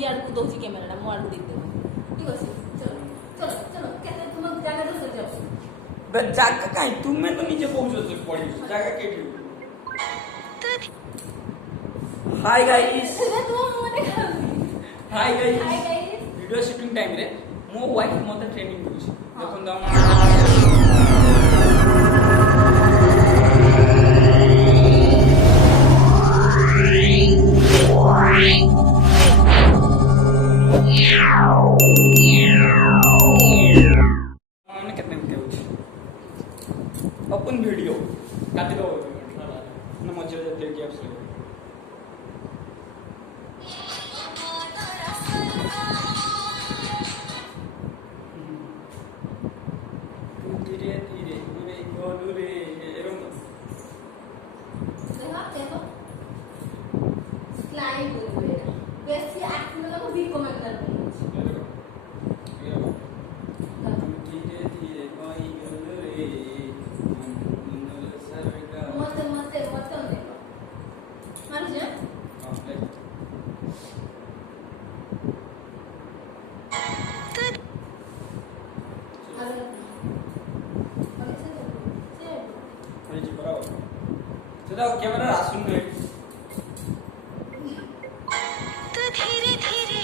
ମୁଦି ଆଡ଼କୁ ଦଉଛି କ୍ୟାମେରାଟା ମୁଁ ଆଡ଼କୁ ଦେଖିଦେବ ଠିକ ଅଛି ଚलो ଚलो ଚलो କେତେ ତୁମ ଜାଗା ତ ସରି ଯାଉଛି बे जागा काई तुमे तो नीचे पहुंचो तो पड़ी जागा केटी hi guys hi guys video shooting time रे मो वाइफ मते ट्रेनिंग दूची देखन दाम अपन वीडियो काटी दो न मजे जाते गैप्स ले धीरे धीरे धीरे गोलू रे एरम देखो स्लाइड हो गया वैसे एक्ट में को भी कमेंट कर रही धीरे धीरे भाई गोलू रे मत देखो मान जा सुधा कैमरा आसुन रे तो धीरे धीरे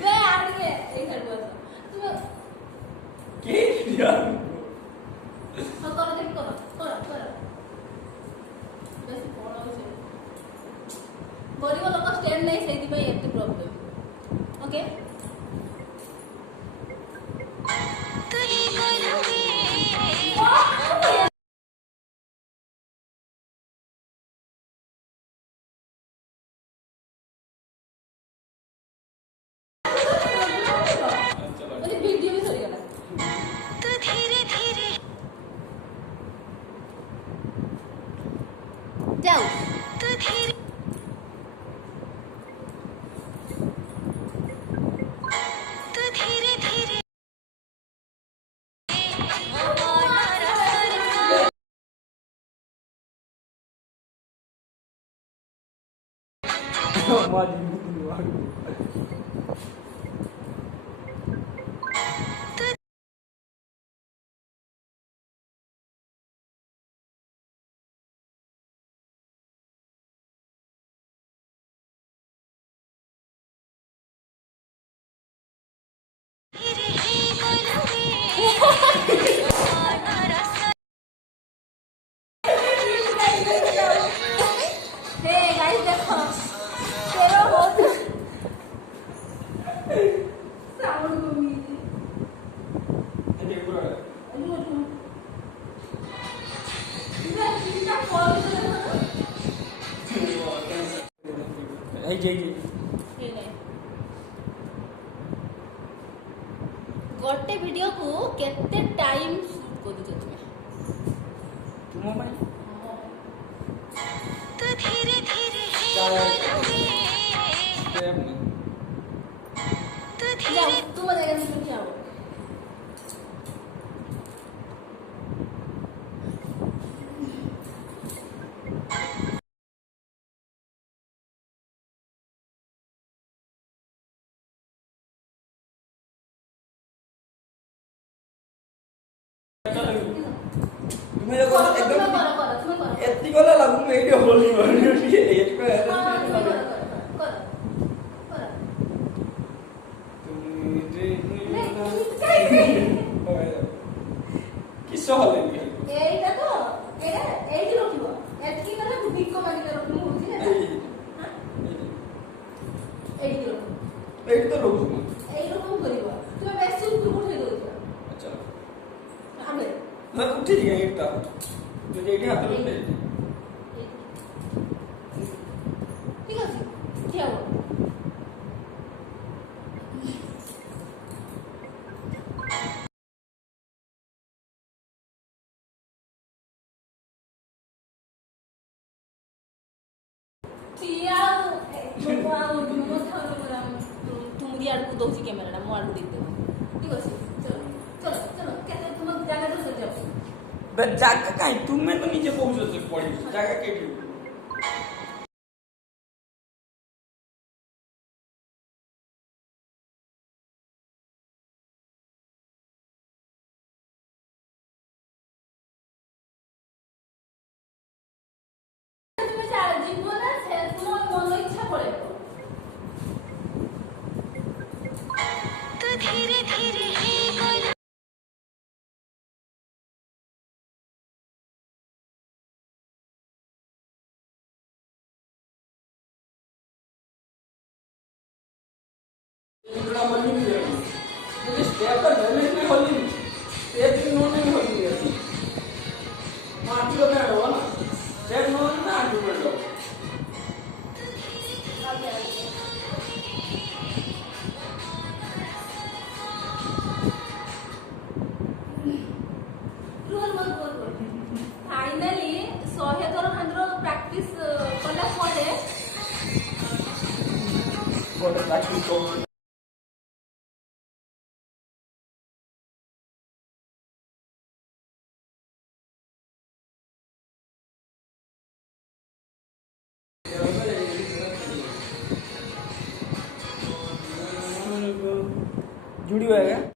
मैं आ गए एक हट बस तुम के यार हां करो देख करो बस कोन होছে गरीब लोक स्टैंड नहीं सेति पे एते प्रॉब्लम ओके तो ये कोई वीडियो भी सही गला तो धीरे धीरे जाओ तो धीरे तो धीरे धीरे माजी गोटे वीडियो को केते टाइम शूट कर दो तुम भाई तो धीरे धीरे तो धीरे तुम जगह में क्या हो तुम्हें जो एकदम इतनी कोला लागू मैं वीडियो बोलनी है ये को है किसो हले एटा तो एटी रखिबो एटकी कला बिको मानि के रखिबो होछि ना हां एटी रखो एटी तो रखू एई रकम करिबो तुम बेसी ऊपर उठै दो अच्छा हमें मैं उठी गई एक ता मुझे एटी हाथ में ले ठीक है क्या हो तुमरी आड़कू दौची कैमराटा मो आड़कू देखदेव ठीक अच्छे चलो चलो चलो केते तुम जागा तो सरी जाओ बे जागा काई तुमे तो नीचे पहुंचो तो पड़ी जागा केटी इतना मनी नहीं है क्योंकि स्टेप पर घर में इतनी होली नहीं स्टेप की नोट नहीं होली रहती माटी को मैं रहो ना स्टेप नोट में आंटी में रहो आगे आगे रोल फाइनली 100 थर खंडर प्रैक्टिस कला परे बहुत प्रैक्टिस को जुड़ी हुआ है क्या